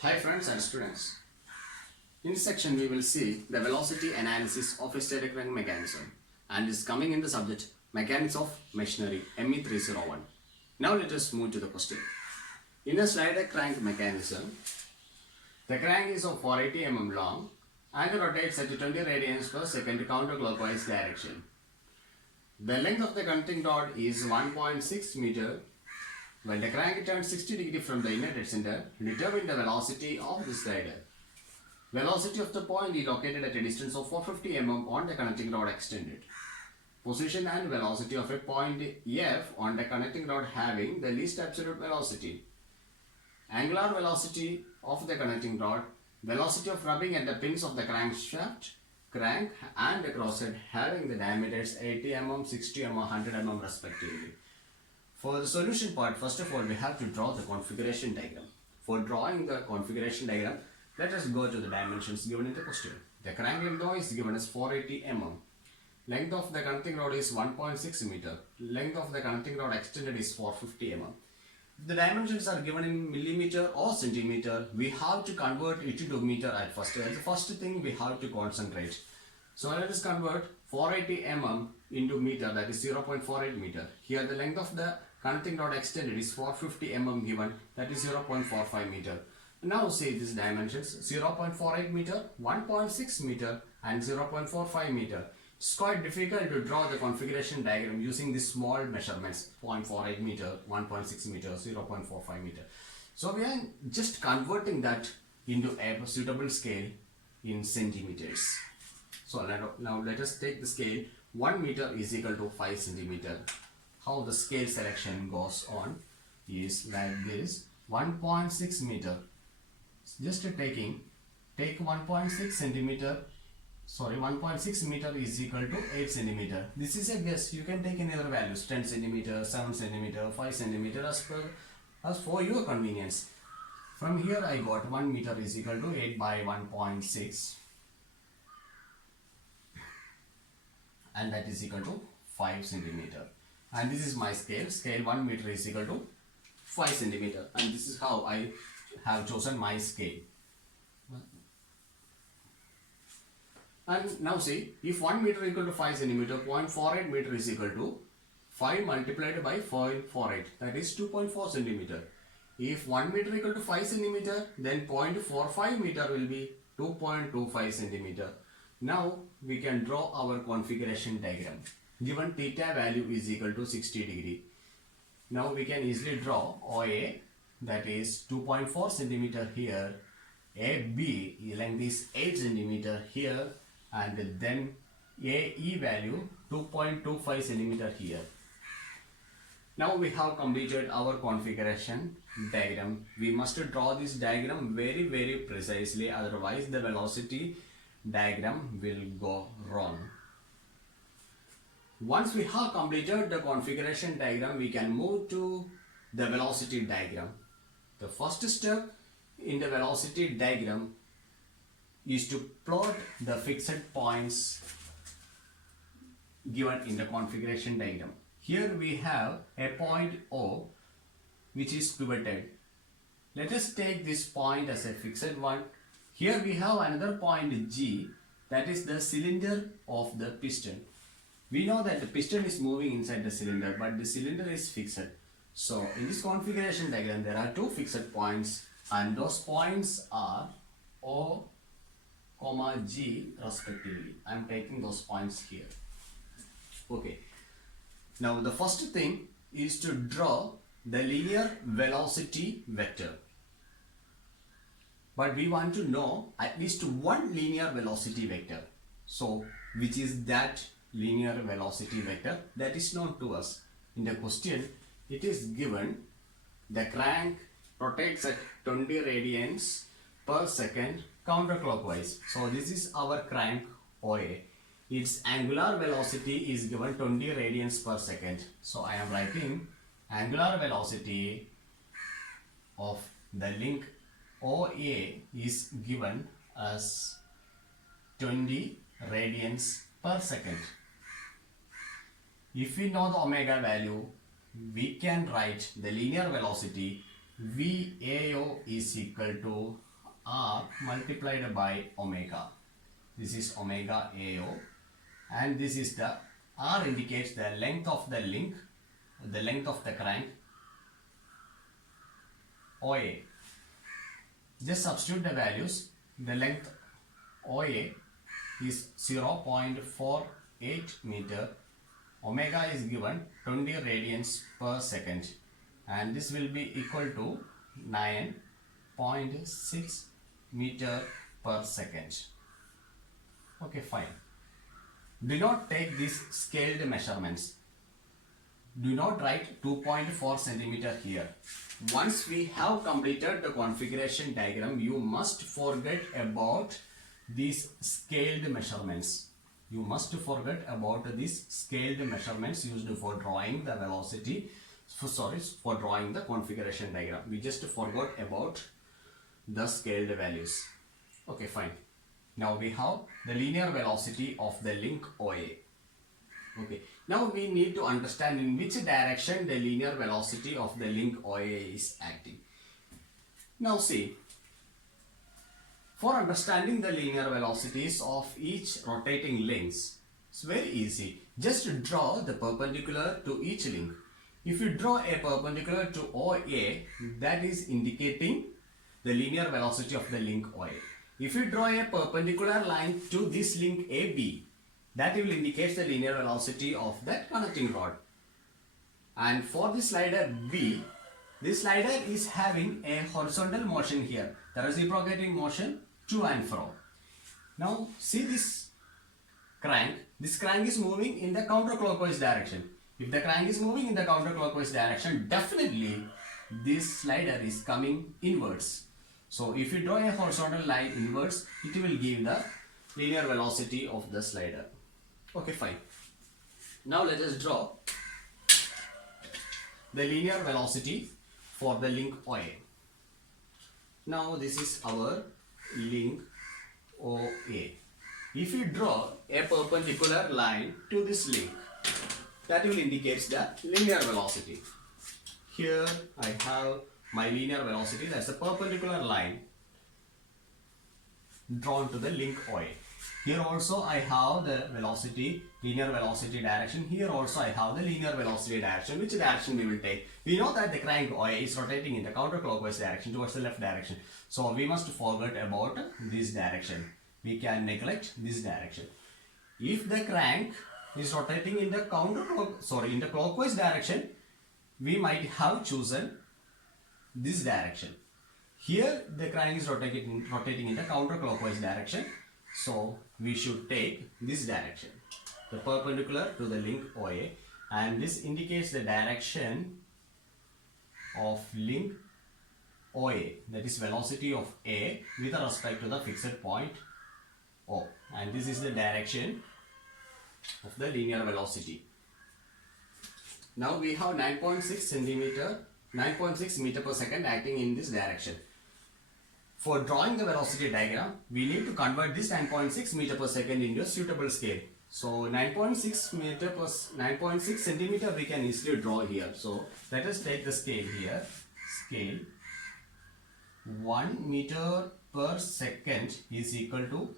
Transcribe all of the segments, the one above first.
Hi friends and students. In this section we will see the velocity analysis of a static crank mechanism and is coming in the subject Mechanics of Machinery ME301. Now let us move to the question. In a static crank mechanism, the crank is of 480 mm long and rotates at 20 radians per second counterclockwise direction. The length of the connecting rod is 1.6 meter. When the crank turns 60 degrees from the inner dead center, determine the velocity of this slider. Velocity of the point is located at a distance of 450 mm on the connecting rod extended. Position and velocity of a point F on the connecting rod having the least absolute velocity. Angular velocity of the connecting rod, velocity of rubbing at the pins of the crankshaft, crank and the crosshead having the diameters 80 mm, 60 mm, 100 mm respectively. For the solution part, first of all, we have to draw the configuration diagram. For drawing the configuration diagram, let us go to the dimensions given in the question. The crank length is given as 480 mm. Length of the connecting rod is 1.6 meter. Length of the connecting rod extended is 450 mm. If the dimensions are given in millimeter or centimeter, we have to convert it into meter at first. That's the first thing we have to concentrate. So let us convert 480 mm into meter, that is 0.48 meter. Here the length of the connecting rod extended is 450 mm given, that is 0.45 meter. Now see these dimensions: 0.48 meter, 1.6 meter and 0.45 meter. It's quite difficult to draw the configuration diagram using these small measurements: 0.48 meter, 1.6 meter, 0.45 meter. So we are just converting that into a suitable scale in centimeters. So now let us take the scale. 1 meter is equal to 5 centimeter. How the scale selection goes on is like this: 1.6 meter. Just take 1.6 centimeter. 1.6 meter is equal to 8 centimeter. This is a guess. You can take any other values: 10 centimeter, 7 centimeter, 5 centimeter, as for your convenience. From here I got 1 meter is equal to 8 by 1.6, and that is equal to 5 centimeter. And this is my scale. Scale 1 meter is equal to 5 centimeter, and this is how I have chosen my scale. And now see, if 1 meter equal to 5 centimeter, 0.48 meter is equal to 5 multiplied by 0.48, that is 2.4 centimeter. If 1 meter equal to 5 centimeter, then 0.45 meter will be 2.25 centimeter. Now we can draw our configuration diagram. Given theta value is equal to 60 degree. Now we can easily draw OA, that is 2.4 centimeter here, AB length is 8 centimeter here, and then AE value 2.25 centimeter here. Now we have completed our configuration diagram. We must draw this diagram very precisely, otherwise the velocity diagram will go wrong. Once we have completed the configuration diagram, we can move to the velocity diagram. The first step in the velocity diagram is to plot the fixed points given in the configuration diagram. Here we have a point O which is pivoted. Let us take this point as a fixed one. Here we have another point G, that is the cylinder of the piston. We know that the piston is moving inside the cylinder, but the cylinder is fixed. So in this configuration diagram there are two fixed points, and those points are O, G respectively. I am taking those points here. Okay. Now the first thing is to draw the linear velocity vector. But we want to know at least one linear velocity vector. So which is that linear velocity vector? That is known to us. In the question it is given the crank rotates at 20 radians per second counterclockwise. So this is our crank OA. Its angular velocity is given 20 radians per second. So I am writing angular velocity of the link OA is given as 20 radians per second. If we know the omega value, we can write the linear velocity VAO is equal to r multiplied by omega. This is omega AO, and this is the r indicates the length of the link, the length of the crank OA. Just substitute the values. The length OA is 0.48 meter. Omega is given 20 radians per second, and this will be equal to 9.6 meter per second. Okay, fine. Do not take these scaled measurements. Do not write 2.4 centimeter here. Once we have completed the configuration diagram, you must forget about these scaled measurements. You must forget about these scaled measurements used for drawing the velocity, for drawing the configuration diagram. We just forgot about the scaled values. Okay, fine. Now we have the linear velocity of the link OA. Okay, now we need to understand in which direction the linear velocity of the link OA is acting. Now see, for understanding the linear velocities of each rotating links, it's very easy. Just draw the perpendicular to each link. If you draw a perpendicular to OA, that is indicating the linear velocity of the link OA. If you draw a perpendicular line to this link AB, that will indicate the linear velocity of that connecting rod. And for the slider B, this slider is having a horizontal motion here, the reciprocating motion to and fro. Now see this crank is moving in the counterclockwise direction. If the crank is moving in the counterclockwise direction, definitely this slider is coming inwards. So if you draw a horizontal line inwards, it will give the linear velocity of the slider. Okay, fine. Now let us draw the linear velocity for the link OA. Now this is our link OA. If you draw a perpendicular line to this link, that will indicate the linear velocity. Here I have my linear velocity, that's a perpendicular line drawn to the link OA. Here also I have the velocity, linear velocity direction. Here also I have the linear velocity direction. Which direction we will take? We know that the crank OA is rotating in the counterclockwise direction, towards the left direction. So we must forget about this direction. We can neglect this direction. If the crank is rotating in the in the clockwise direction, we might have chosen this direction. Here the crank is rotating in the counterclockwise direction, so we should take this direction, the perpendicular to the link OA, and this indicates the direction of link OA, that is velocity of A with respect to the fixed point O, and this is the direction of the linear velocity. Now we have 9.6 meter per second acting in this direction. For drawing the velocity diagram, we need to convert this 9.6 meter per second into a suitable scale. So 9.6 centimeter we can easily draw here. So let us take the scale here. Scale 1 meter per second is equal to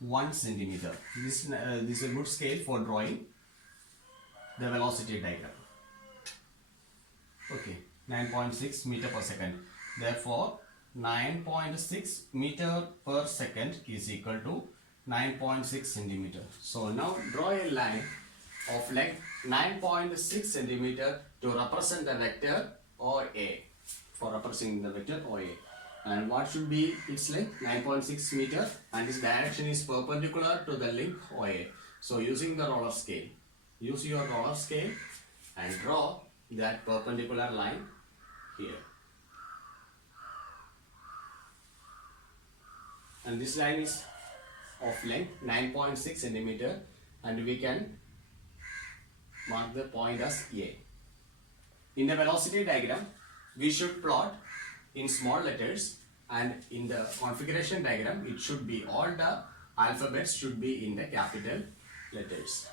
1 centimeter. This is a good scale for drawing the velocity diagram. Okay, 9.6 meter per second. Therefore, 9.6 meter per second is equal to 9.6 centimeter. So now draw a line of length 9.6 centimeter to represent the vector OA, for representing the vector OA. And what should be its length? 9.6 meter, and this direction is perpendicular to the link OA. So using the roller scale, use your roller scale and draw that perpendicular line here. And this line is of length 9.6 centimeter, and we can mark the point as A. In the velocity diagram, we should plot in small letters, and in the configuration diagram, it should be all the alphabets should be in the capital letters.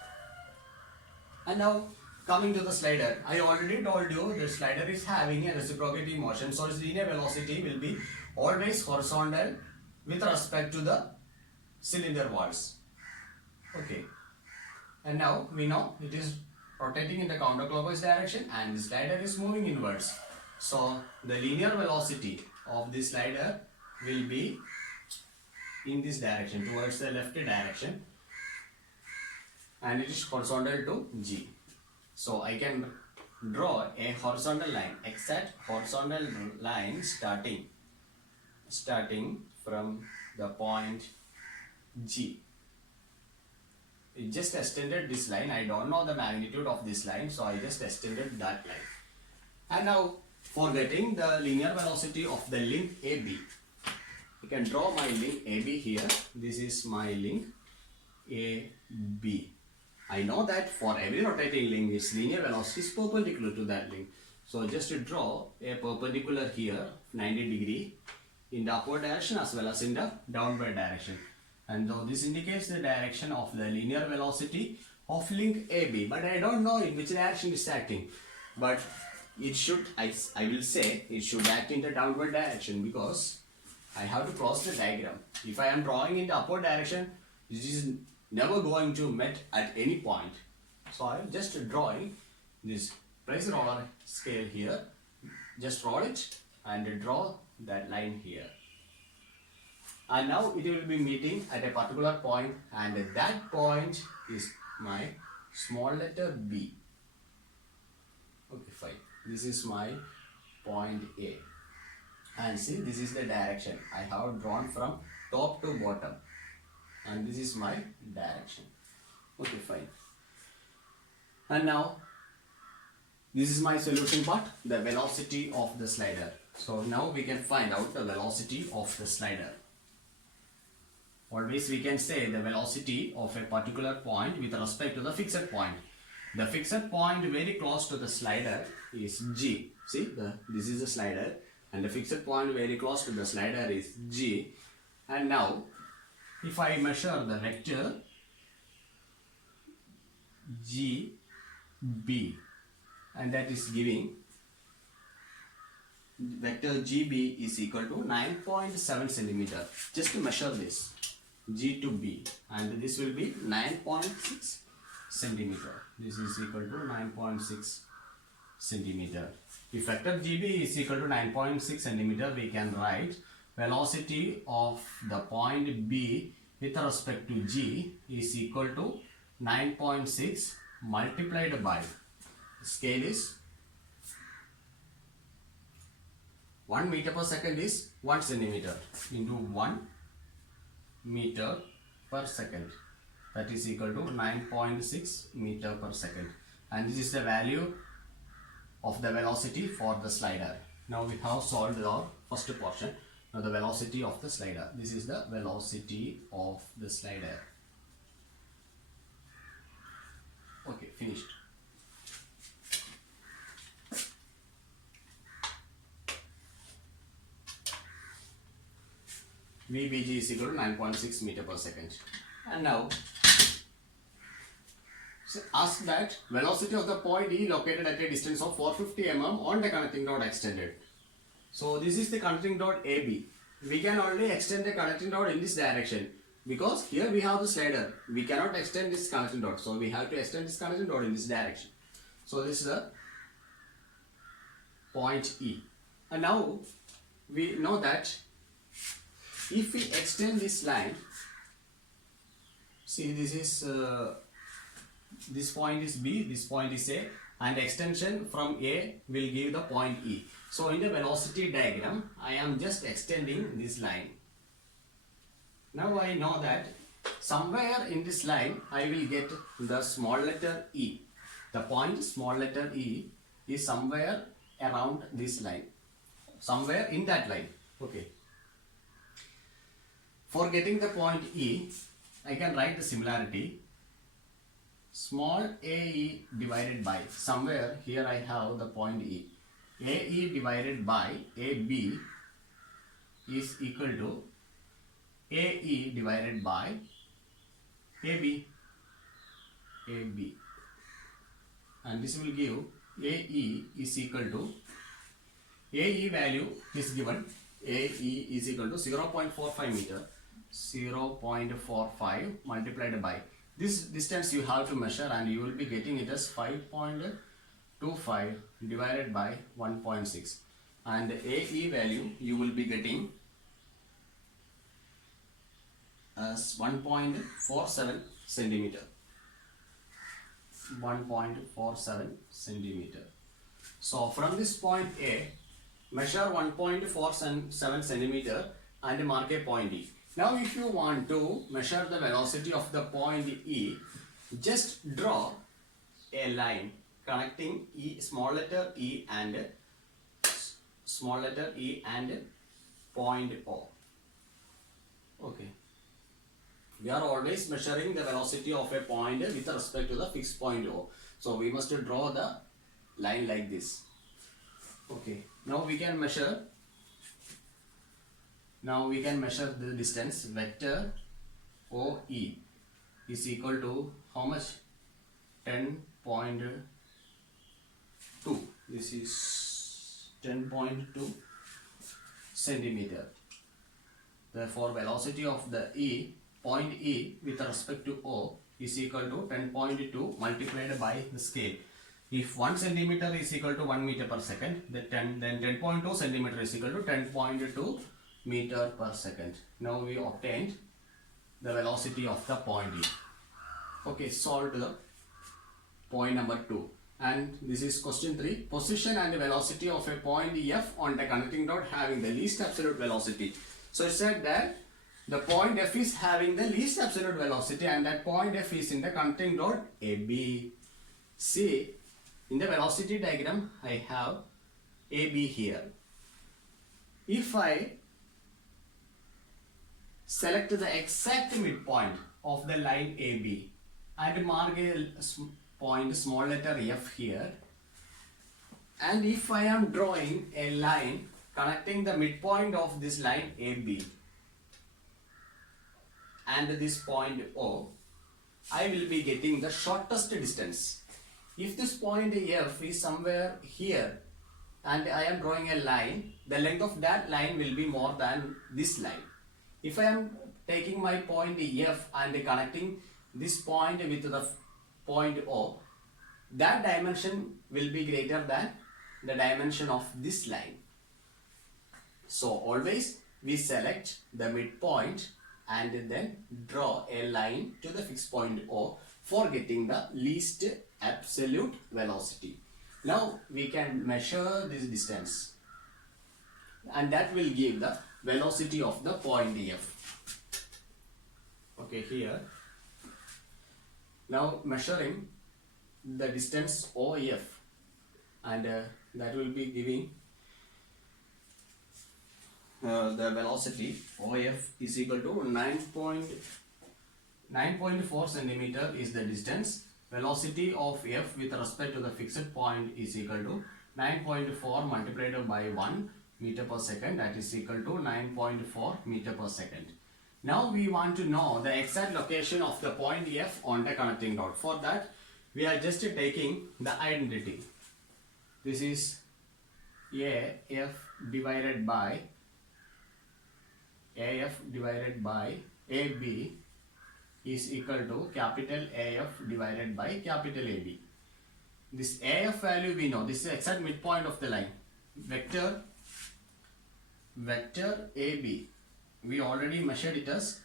And now coming to the slider, I already told you the slider is having a reciprocating motion, so its linear velocity will be always horizontal with respect to the cylinder walls. Okay, and now we know it is rotating in the counterclockwise direction and the slider is moving inwards. So the linear velocity of this slider will be in this direction, towards the left direction, and it is horizontal to G. So I can draw a horizontal line, exact horizontal line starting from the point G. It just extended this line. I don't know the magnitude of this line, so I just extended that line. And now for getting the linear velocity of the link AB, you can draw my link AB here. This is my link AB. I know that for every rotating link, its linear velocity is perpendicular to that link. So just to draw a perpendicular here, 90 degree in the upward direction as well as in the downward direction. And though this indicates the direction of the linear velocity of link AB, but I don't know in which direction it's acting. But it should, I will say, it should act in the downward direction because I have to cross the diagram. If I am drawing in the upward direction, it is never going to meet at any point. So I am just drawing this pressure roller scale here. Just roll it and draw that line here. And now it will be meeting at a particular point, and that point is my small letter B. Okay, fine. This is my point A. And see, this is the direction I have drawn from top to bottom. And this is my direction. Okay, fine. And now, this is my solution part, the velocity of the slider. So now we can find out the velocity of the slider. Always we can say the velocity of a particular point with respect to the fixed point. The fixed point very close to the slider is G. See, this is the slider, and the fixed point very close to the slider is G. And now, if I measure the vector GB, and that is giving vector GB is equal to 9.7 centimeter. Just to measure this, G to B, and this will be 9.6 centimeter. This is equal to 9.6 centimeter. If vector GB is equal to 9.6 centimeter, we can write velocity of the point B with respect to G is equal to 9.6 multiplied by, scale is 1 meter per second is 1 centimeter into 1 meter per second, that is equal to 9.6 meter per second, and this is the value of the velocity for the slider. Now we have solved our first portion. Now the velocity of the slider. This is the velocity of the slider. Okay, finished. VBG is equal to 9.6 meter per second. And now, so ask that velocity of the point E located at a distance of 450 mm on the connecting rod extended. So this is the connecting rod AB. We can only extend the connecting rod in this direction because here we have the slider. We cannot extend this connecting rod, so we have to extend this connecting rod in this direction. So this is the point E. And now we know that if we extend this line, see, this is this point is B, this point is A, and extension from A will give the point E. So in the velocity diagram, I am just extending this line. Now I know that somewhere in this line I will get the small letter E. The point small letter E is somewhere around this line, somewhere in that line. Okay. For getting the point E, I can write the similarity. Small AE divided by, somewhere here I have the point E. AE divided by AB is equal to AE divided by AB. AB. And this will give AE is equal to, AE value is given AE is equal to 0.45 meter, 0.45 multiplied by this distance you have to measure, and you will be getting it as 5.25 divided by 1.6, and AE value you will be getting as 1.47 centimeter. 1.47 centimeter. So from this point A, measure 1.47 centimeter and mark a point E. Now if you want to measure the velocity of the point E, just draw a line connecting small letter E and point O. Okay. We are always measuring the velocity of a point with respect to the fixed point O. So we must draw the line like this. Okay. Now we can measure. The distance. Vector OE is equal to how much? 10.2. This is 10.2 centimeter. Therefore, velocity of the point E with respect to O is equal to 10.2 multiplied by the scale. If 1 centimeter is equal to 1 meter per second, then 10.2 centimeter is equal to 10.2 meter per second. Now we obtained the velocity of the point E. Okay, solve the point number 2. And this is question 3. Position and velocity of a point F on the connecting dot having the least absolute velocity. So it said that the point F is having the least absolute velocity, and that point F is in the connecting dot AB. See, in the velocity diagram, I have AB here. If I select the exact midpoint of the line AB and mark a point small letter F here, and if I am drawing a line connecting the midpoint of this line AB and this point O, I will be getting the shortest distance. If this point F is somewhere here and I am drawing a line, the length of that line will be more than this line. If I am taking my point F and connecting this point with the point O, that dimension will be greater than the dimension of this line. So always we select the midpoint and then draw a line to the fixed point O for getting the least absolute velocity. Now we can measure this distance, and that will give the velocity of the point F. Okay, here. Now measuring the distance OF, and that will be giving the velocity OF is equal to 9.4 centimeter is the distance. Velocity of F with respect to the fixed point is equal to 9.4 multiplied by 1 meter per second, that is equal to 9.4 meter per second. Now we want to know the exact location of the point F on the connecting dot. For that, we are just taking the identity. This is AF divided by AB is equal to capital AF divided by capital AB. This AF value we know. This is the exact midpoint of the line. Vector AB, we already measured it as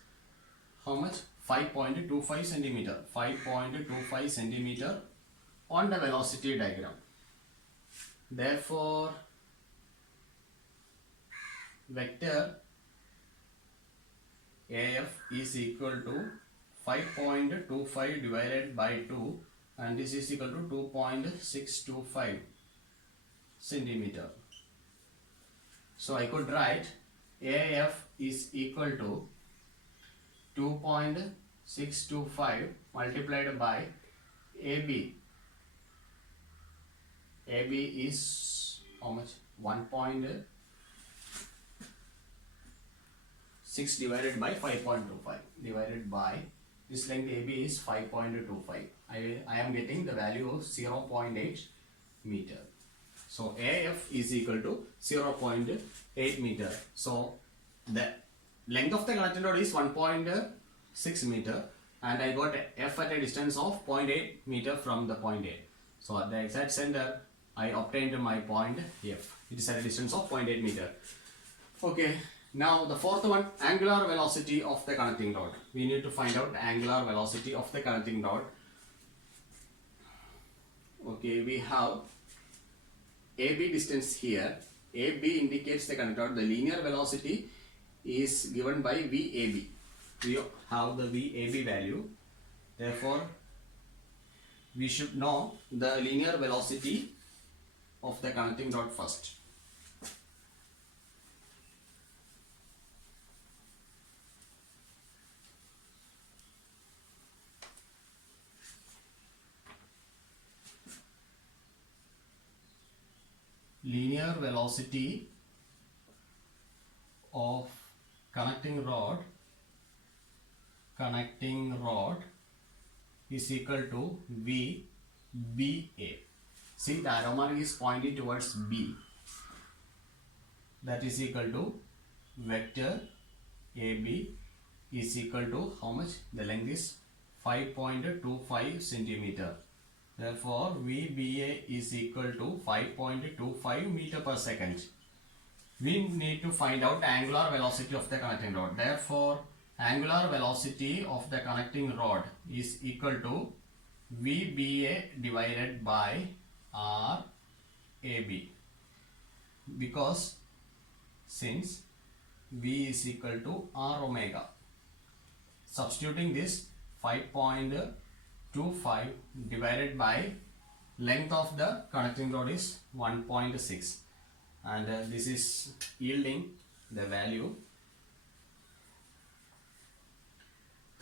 how much? 5.25 centimeter. 5.25 centimeter on the velocity diagram. Therefore, vector AF is equal to 5.25 divided by 2, and this is equal to 2.625 centimeter. So I could write AF is equal to 2.625 multiplied by AB. AB is how much? 1.6 divided by 5.25 divided by this length AB is 5.25. I am getting the value of 0.8 meter. So AF is equal to 0.8 meter. So the length of the connecting rod is 1.6 meter and I got F at a distance of 0.8 meter from the point A. So at the exact center I obtained my point F. It is at a distance of 0.8 meter. Okay, now the fourth one, angular velocity of the connecting rod. We need to find out the angular velocity of the connecting rod. Okay, we have AB distance here. AB indicates the connecting rod. The linear velocity is given by VAB. We have the VAB value. Therefore, we should know the linear velocity of the connecting rod first. Linear velocity of connecting rod is equal to VBA. See, the arrow mark is pointing towards B. That is equal to vector AB is equal to how much? The length is 5.25 centimeter. Therefore, VBA is equal to 5.25 meter per second. We need to find out the angular velocity of the connecting rod. Therefore, angular velocity of the connecting rod is equal to VBA divided by RAB. Because since V is equal to R omega. Substituting this 5.25 divided by length of the connecting rod is 1.6 and this is yielding the value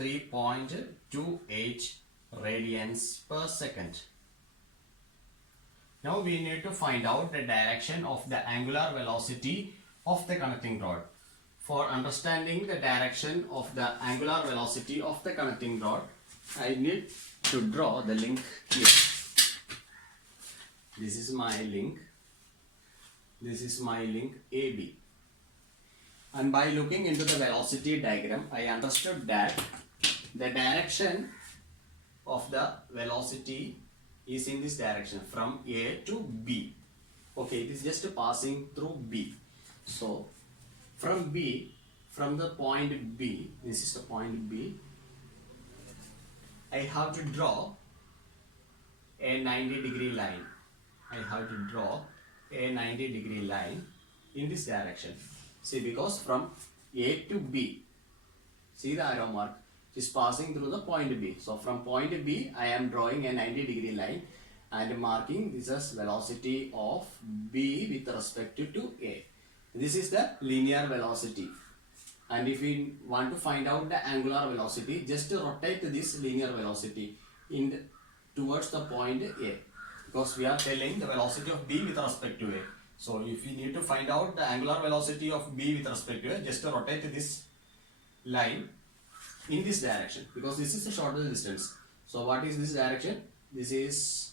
3.28 radians per second. Now we need to find out the direction of the angular velocity of the connecting rod. For understanding the direction of the angular velocity of the connecting rod, I need to draw the link here. This is my link. This is my link AB. And by looking into the velocity diagram, I understood that the direction of the velocity is in this direction from A to B. Okay, it is just passing through B. So from B, from the point B, this is the point B, I have to draw a 90-degree line. I have to draw a 90-degree line in this direction. See, because from A to B, see the arrow mark is passing through the point B. So from point B, I am drawing a 90-degree line and marking this as velocity of B with respect to A. This is the linear velocity. And if we want to find out the angular velocity, just rotate this linear velocity towards the point A. Because we are telling the velocity of B with respect to A. So if we need to find out the angular velocity of B with respect to A, just rotate this line in this direction. Because this is a shorter distance. So what is this direction? This is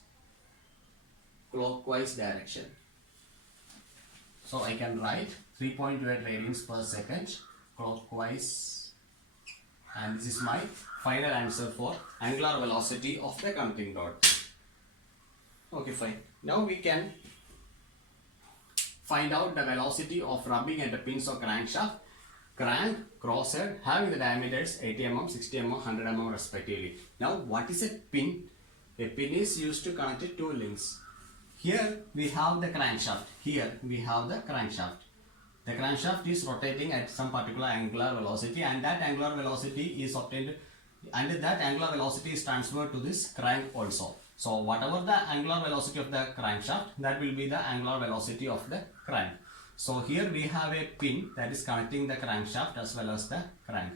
clockwise direction. So I can write 3.28 radians per second clockwise, and this is my final answer for angular velocity of the connecting rod. Okay, fine. Now we can find out the velocity of rubbing at the pins of crankshaft, crank, crosshead having the diameters 80 mm, 60 mm, 100 mm respectively. Now what is a pin? A pin is used to connect two links. Here we have the crankshaft. Here we have the crankshaft. The crankshaft is rotating at some particular angular velocity, and that angular velocity is obtained, and that angular velocity is transferred to this crank also. So whatever the angular velocity of the crankshaft, that will be the angular velocity of the crank. So here we have a pin that is connecting the crankshaft as well as the crank.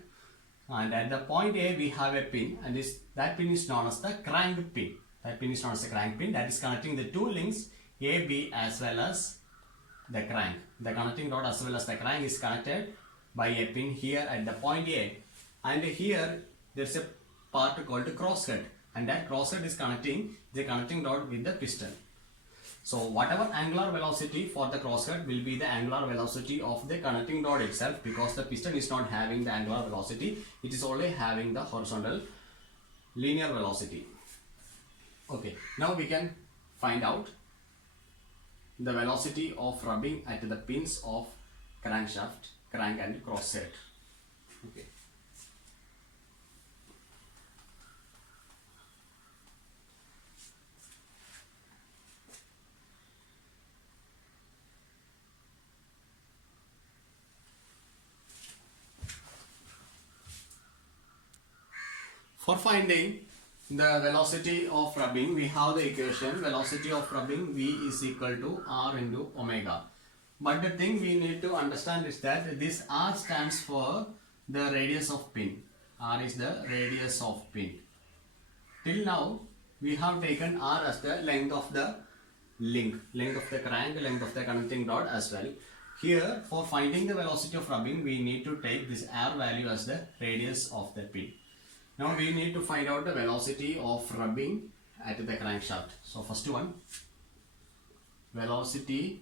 And at the point A we have a pin, and that pin is known as the crank pin. That pin is known as the crank pin that is connecting the two links A, B as well as the crank. The connecting rod as well as the crank is connected by a pin here at the point A, and here there is a part called crosshead, and that crosshead is connecting the connecting rod with the piston. So whatever angular velocity for the crosshead will be the angular velocity of the connecting rod itself, because the piston is not having the angular velocity, it is only having the horizontal linear velocity. Okay, now we can find out the velocity of rubbing at the pins of crankshaft, crank and crosshead. Okay. For finding the velocity of rubbing, we have the equation velocity of rubbing V is equal to R into omega. But the thing we need to understand is that this R stands for the radius of pin. R is the radius of pin. Till now, we have taken R as the length of the link, length of the crank, length of the connecting rod as well. Here, for finding the velocity of rubbing, we need to take this R value as the radius of the pin. Now we need to find out the velocity of rubbing at the crankshaft. So first one, velocity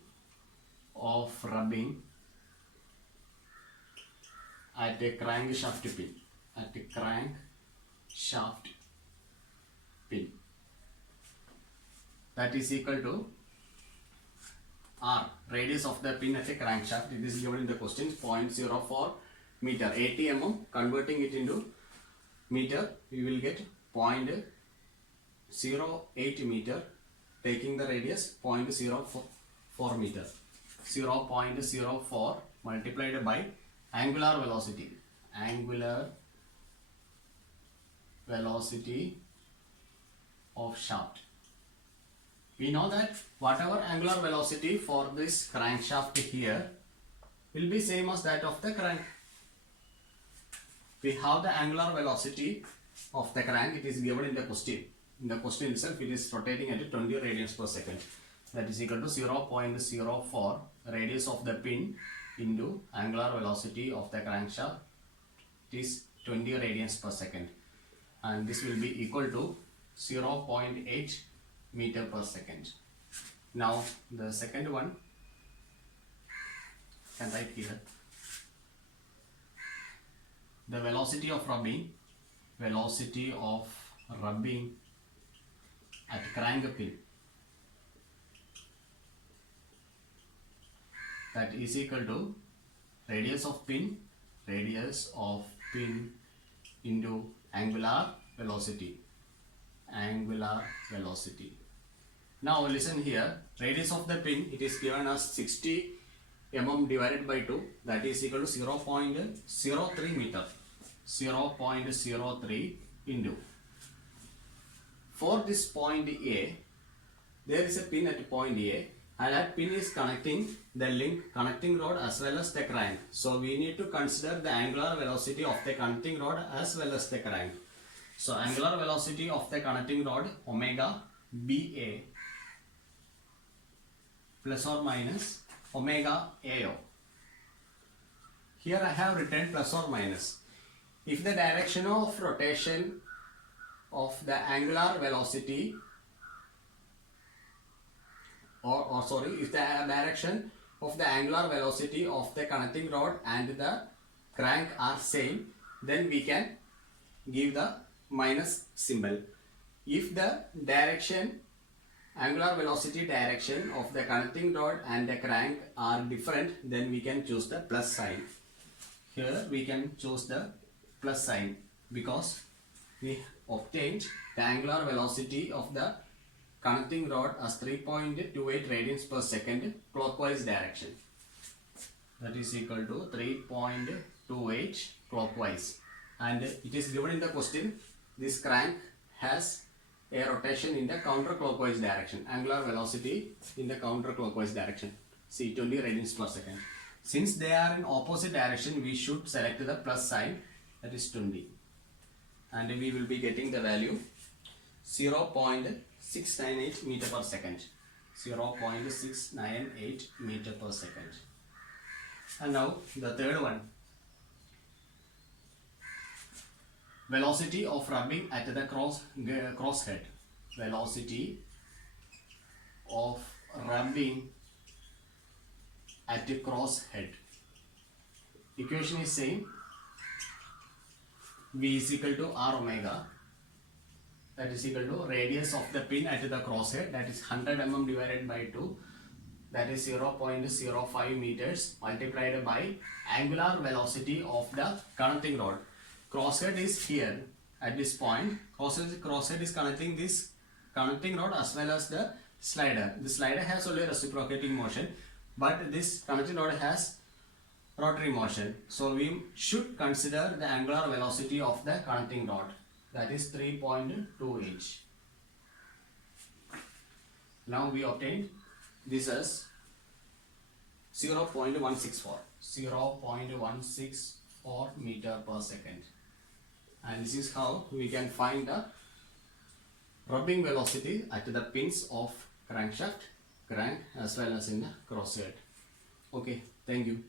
of rubbing at a crankshaft pin, at a crankshaft pin, that is equal to R, radius of the pin at a crankshaft. It is given in the question, 0.04 meter, 80 mm, converting it into meter, we will get 0.08 meter, taking the radius 0.04 meter. 0.04 multiplied by angular velocity, angular velocity of shaft. We know that whatever angular velocity for this crankshaft here will be same as that of the crank. We have the angular velocity of the crank, it is given in the question. In the question itself, it is rotating at 20 radians per second. That is equal to 0.04 radius of the pin into angular velocity of the crankshaft. It is 20 radians per second. And this will be equal to 0.8 meter per second. Now the second one, I can write here. The velocity of rubbing at crank pin, that is equal to radius of pin into angular velocity. Now listen here, radius of the pin, it is given as 60 mm divided by 2, that is equal to 0.03 meter. 0.03 into. For this point A, there is a pin at point A, and that pin is connecting the link, connecting rod as well as the crank. So we need to consider the angular velocity of the connecting rod as well as the crank. So angular velocity of the connecting rod, omega BA plus or minus omega AO. Here I have written plus or minus. If the direction of rotation of the angular velocity if the direction of the angular velocity of the connecting rod and the crank are same, then we can give the minus symbol. If the angular velocity direction of the connecting rod and the crank are different, then we can choose the plus sign. Here we can choose the plus sign because we obtained the angular velocity of the connecting rod as 3.28 radians per second clockwise direction. That is equal to 3.28 clockwise. And it is given in the question, this crank has a rotation in the counterclockwise direction, angular velocity in the counterclockwise direction. See, 20 radians per second. Since they are in opposite direction, we should select the plus sign, that is 20. And we will be getting the value 0.698 meter per second. 0.698 meter per second. And now the third one. Velocity of rubbing at the crosshead. Velocity of rubbing at the cross head. Equation is same. V is equal to R omega, that is equal to radius of the pin at the crosshead, that is 100 mm divided by 2, that is 0.05 meters multiplied by angular velocity of the connecting rod. Crosshead is here at this point. Crosshead is connecting this connecting rod as well as the slider. The slider has only reciprocating motion, but this connecting rod has rotary motion. So we should consider the angular velocity of the connecting rod, that is 3.2 inch. Now we obtained this as 0.164 meter per second, and this is how we can find the rubbing velocity at the pins of crankshaft, crank as well as in the crosshead. Okay, thank you.